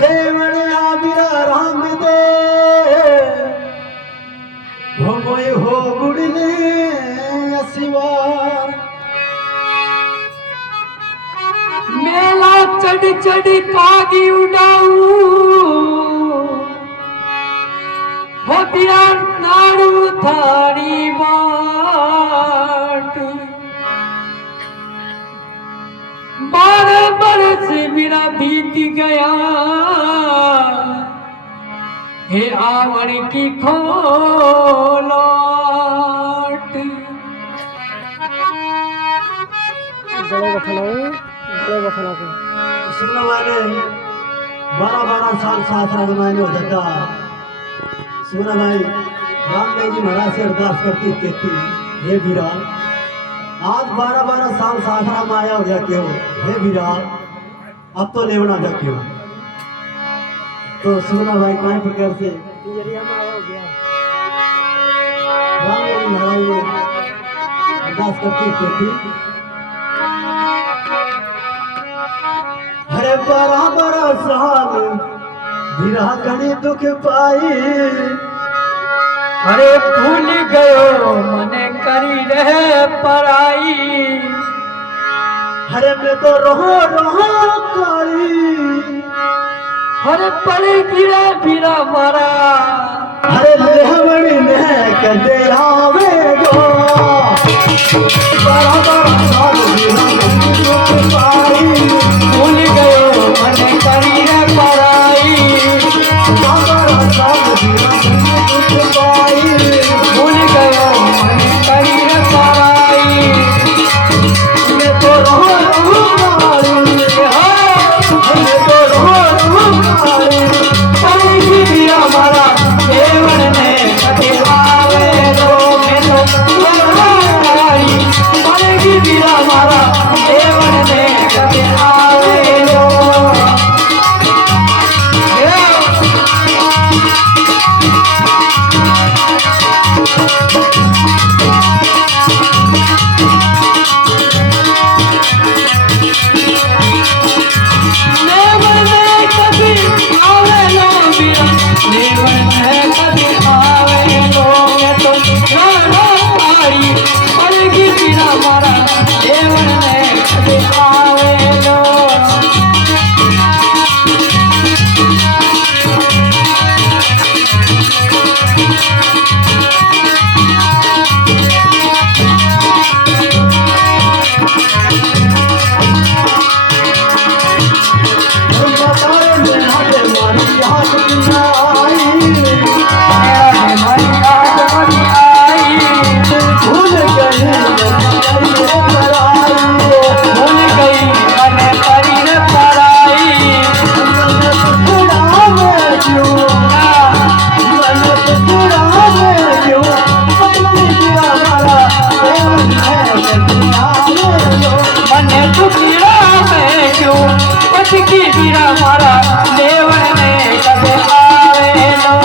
लेवण आबिरा राम दे भोगोय हो गुड़ने असिवार मेला चढ़ चढ़ कागी उड़ाऊ हो दिया नाड़ू थारी बाट 12 बरस मेरा बीत गया हे आवण की खोलोट गलो बखला को सुनने वाले 12 साल साथ रजमाने हो जाता सुना भाई रामदेव जी महाराज से अरदास करती कहती हे वीरा आज 12 साल सासरा में आया हो गया क्यों हे वीरा अब तो लेवना जा क्यों तो सुना भाई कई प्रकार से तिजरिया में आया हो गया रामदेव जी महाराज ने अरदास करती कहती हरे 12 साल वीरा कणी दुख पाई अरे भूल गयो मने करी रहे पराई हरे में तो रहो काली हरे परे गिरा गिरा मारा हरे लेवड़ी ने कदे आवे गो 12 साल वीरा कणी दुख पाई भूल गयो मने करी रहे पराई 12 साल वीरा कणी दुख पाई भूल गयो मने करी रहे पराई में तो रहो काली में तो रहो काली परे गिरा मारा देवन ने कदे आवे रो में तो पराई परे गिरा मारा देवन ने कदे आवे रो मारा देवन ने कदे आवे लो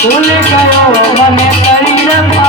ભૂલી ગયો મને કરી